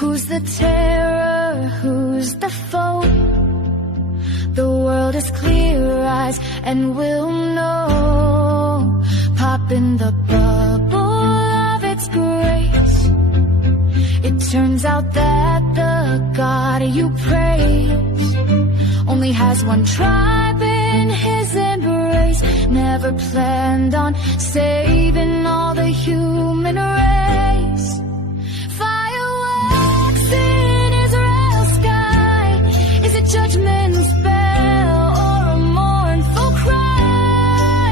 Who's the terror? Who's the foe? The world is clear eyes and we'll know. Pop in the bubble of its grace. It turns out that the God you praise only has one tribe in his embrace. Never planned on saving all the human race. Fireworks in Israel's sky. Is it judgment's bell or a mournful cry?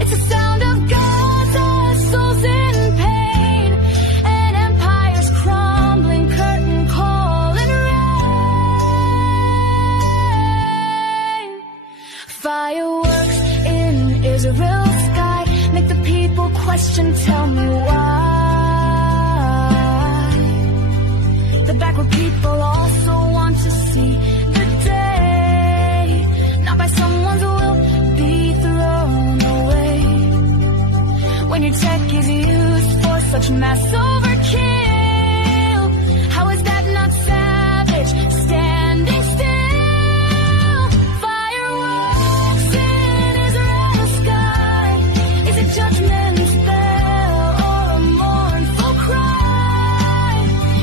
It's the sound of God's souls in pain, and empires crumbling, curtain call and rain. Fireworks in Israel's sky make the people question, tell me why. The backward people also want to see the day, not by someone's will, be thrown away. When your tech is used for such mass overkill, how is that not savage? Standing still. Fireworks in Israel's sky. Is it judgment's bell or a mournful cry?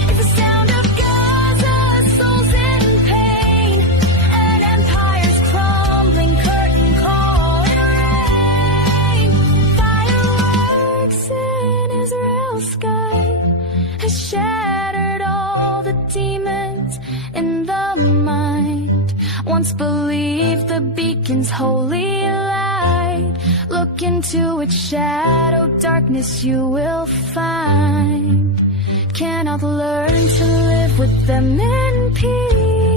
It's the sound of Gaza's souls in pain, and empires crumbling, curtain call and rain. Fireworks in Israel's sky has shattered all the demons in the mind. Once believed the beacon's holy light. Look into its shadow, darkness you will find. Cannot learn to live with them in peace.